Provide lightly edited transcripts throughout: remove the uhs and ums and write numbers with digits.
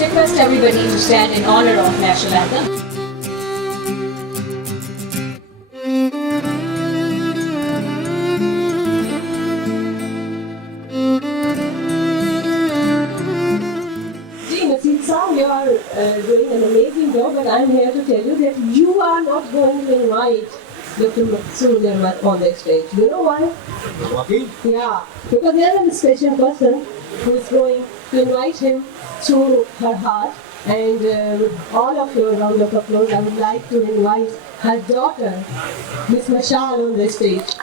Request everybody to stand in honor of national anthem. Naseem Saab, you are doing an amazing job, and I'm here to tell you that you are not going to invite Dr. Maqsood Ahmad on the stage. You know why? Okay. Yeah, because there is a special person who is going to invite him to her heart, and all of you, round of applause. I would like to invite her daughter, Miss Mashal, on the stage.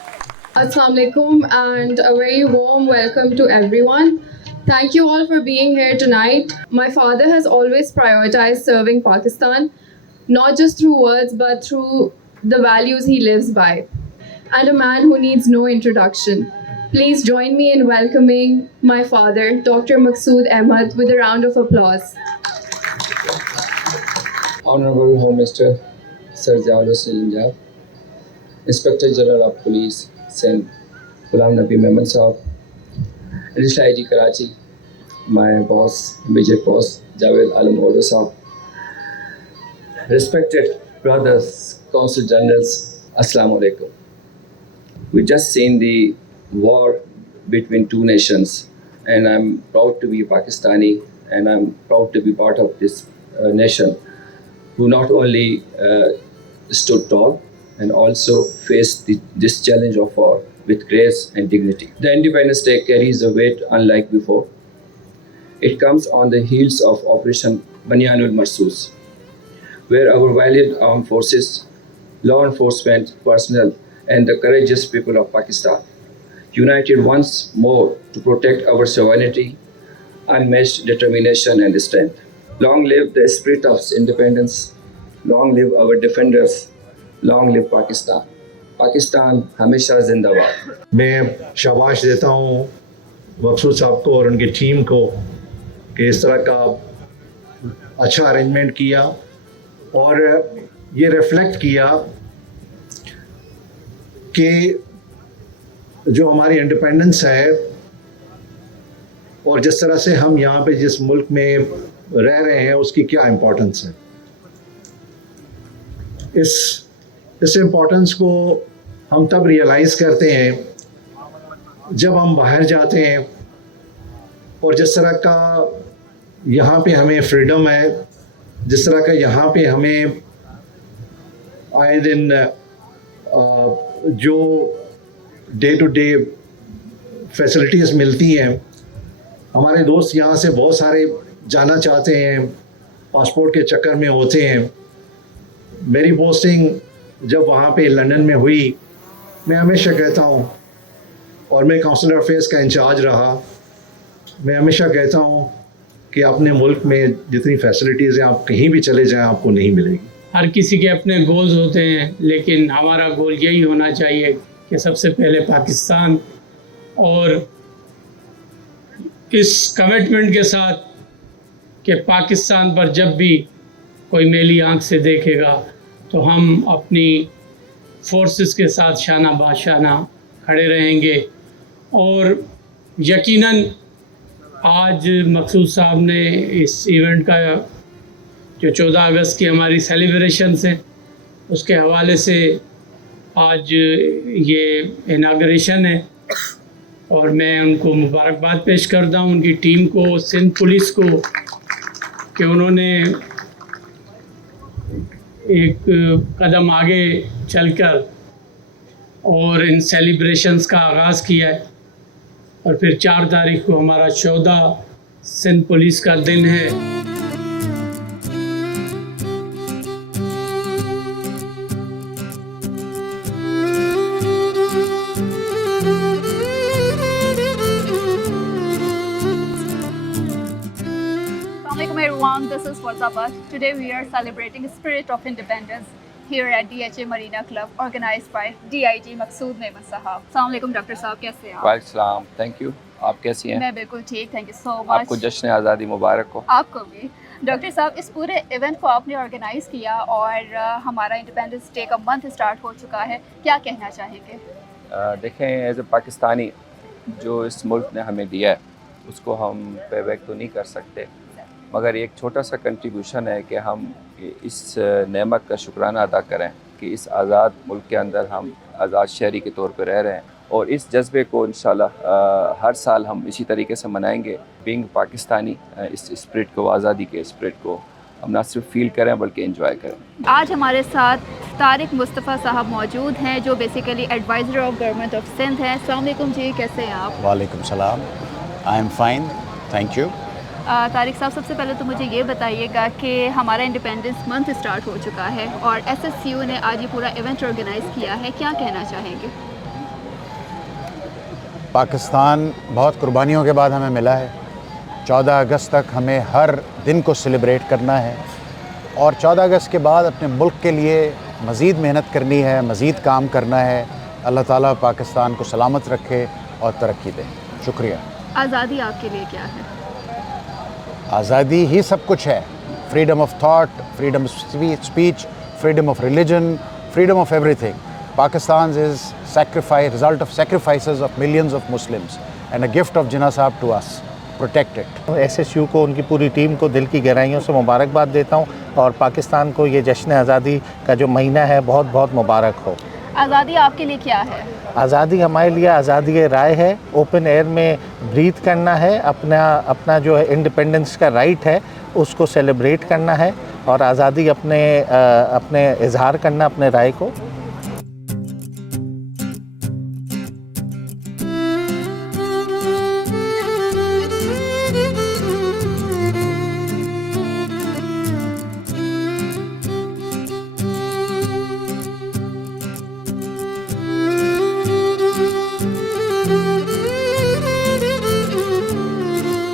Assalamu alaikum and a very warm welcome to everyone. Thank you all for being here tonight. My father has always prioritized serving Pakistan, not just through words but through the values he lives by. And a man who needs no introduction. Please join me in welcoming my father, Dr. Maqsood Ahmad, with a round of applause. Honorable Home Minister Sir Ziaul Hussain Punjab, Inspector General of Police Saint Ghulam Nabi Mehman Saab, Additional IG Karachi, my boss, immediate boss Javed Alam Odo Saab, respected brothers, Consul Generals, Assalamu Alaikum. We just seen the war between two nations, and I'm proud to be Pakistani, and I'm proud to be part of this nation who not only stood tall and also faced this challenge of war with grace and dignity. The Independence Day carries a weight unlike before. It comes on the heels of Operation Banyanul Marsus, where our valiant armed forces, law enforcement personnel, and the courageous people of Pakistan united once more to protect our sovereignty, unmatched determination and strength. Long live the spirit of independence, long live our defenders, long live Pakistan. Pakistan हमेशा जिंदाबाद। मैं शाबाश देता हूँ मकसूद साहब को और उनकी टीम को कि इस तरह का अच्छा अरेंजमेंट किया और ये रिफ्लेक्ट किया कि जो हमारी इंडिपेंडेंस है और जिस तरह से हम यहाँ पे जिस मुल्क में रह रहे हैं उसकी क्या इम्पोर्टेंस है। इस इम्पोर्टेंस को हम तब रियलाइज़ करते हैं जब हम बाहर जाते हैं और जिस तरह का यहाँ पे हमें फ्रीडम है, जिस तरह का यहाँ पे हमें आए दिन जो डे टू डे फैसिलिटीज़ मिलती हैं। हमारे दोस्त यहाँ से बहुत सारे जाना चाहते हैं, पासपोर्ट के चक्कर में होते हैं। मेरी पोस्टिंग जब वहाँ पे लंदन में हुई, मैं हमेशा कहता हूँ, और मैं काउंसलर अफेयर्स का इंचार्ज रहा, मैं हमेशा कहता हूँ कि अपने मुल्क में जितनी फैसिलिटीज़ हैं आप कहीं भी चले जाएं आपको नहीं मिलेगी। हर किसी के अपने गोल्स होते हैं, लेकिन हमारा गोल यही होना चाहिए कि सबसे पहले पाकिस्तान, और इस कमिटमेंट के साथ कि पाकिस्तान पर जब भी कोई मेली आंख से देखेगा तो हम अपनी फोर्सेस के साथ शाना बाशाना खड़े रहेंगे। और यकीनन आज मकसूद साहब ने इस इवेंट का जो 14 अगस्त की हमारी सेलिब्रेशंस हैं उसके हवाले से आज ये इनाग्रेशन है, और मैं उनको मुबारकबाद पेश करता हूँ, उनकी टीम को, सिंध पुलिस को, कि उन्होंने एक कदम आगे चलकर और इन सेलिब्रेशंस का आगाज़ किया है। और फिर 4 तारीख को हमारा 14 सिंध पुलिस का दिन है। Assalamualaikum everyone, this is Farzabad. Today we are celebrating Spirit of Independence here at DHA Marina Club organized by DIG Maqsood Memon Sahab. Assalamualaikum doctor साहब, कैसे हैं आप? वालेकुम सलाम, थैंक यू। आप कैसी हैं? मैं बिल्कुल ठीक, थैंक यू सो मच। आपको जश्न आज़ादी मुबारक हो। आपको भी। डॉक्टर साहब, इस पूरे इवेंट को आपने ऑर्गेनाइज किया और हमारा इंडिपेंडेंस डे का मंथ स्टार्ट हो चुका है, क्या कहना चाहेंगे? देखें, एज ए पाकिस्तानी जो इस मुल्क ने हमें दिया है उसको हम पे बैक तो नहीं कर सकते, मगर एक छोटा सा कंट्रीब्यूशन है कि हम इस नेमत का शुक्राना अदा करें कि इस आज़ाद मुल्क के अंदर हम आज़ाद शहरी के तौर पर रह रहे हैं। और इस जज्बे को इंशाल्लाह हर साल हम इसी तरीके से मनाएंगे। बीइंग पाकिस्तानी, इस स्पिरिट को, आज़ादी के स्पिरिट को हम ना सिर्फ फील करें बल्कि एंजॉय करें। आज हमारे साथ तारिक मुस्तफ़ा साहब मौजूद हैं जो basically adviser of government of Sindh हैं। अस्सलाम वालेकुम जी, कैसे हैं आप? वालेकुम सलाम, I am fine, thank you. Tariq साहब, सबसे पहले तो मुझे ये बताइएगा कि हमारा इंडिपेंडेंस मंथ स्टार्ट हो चुका है और SSU ने आज ये पूरा इवेंट ऑर्गेनाइज़ किया है, क्या कहना चाहेंगे? पाकिस्तान बहुत कुर्बानियों के बाद हमें मिला है। 14 अगस्त तक हमें हर दिन को सेलिब्रेट करना है और 14 अगस्त के बाद अपने मुल्क के लिए मज़ीद मेहनत करनी है, मज़ीद काम करना है। अल्लाह ताला पाकिस्तान को सलामत रखे और तरक्की दे। शुक्रिया। आज़ादी आपके लिए क्या है? आज़ादी ही सब कुछ है। Freedom of thought, freedom of speech, freedom of religion, freedom of everything. Pakistan is result of sacrifices of millions of Muslims and a gift of Jinnah Sahab to us. Protect it. SSU को, उनकी पूरी team को दिल की गहराइयों से मुबारकबाद देता हूँ और पाकिस्तान को ये जश्न आज़ादी का जो महीना है बहुत बहुत मुबारक हो। आज़ादी आपके लिए क्या है? आज़ादी हमारे लिए आज़ादी राय है। ओपन एयर में ब्रीथ करना है, अपना जो है इंडिपेंडेंस का राइट है उसको सेलिब्रेट करना है और आज़ादी अपने इजहार करना अपने राय को।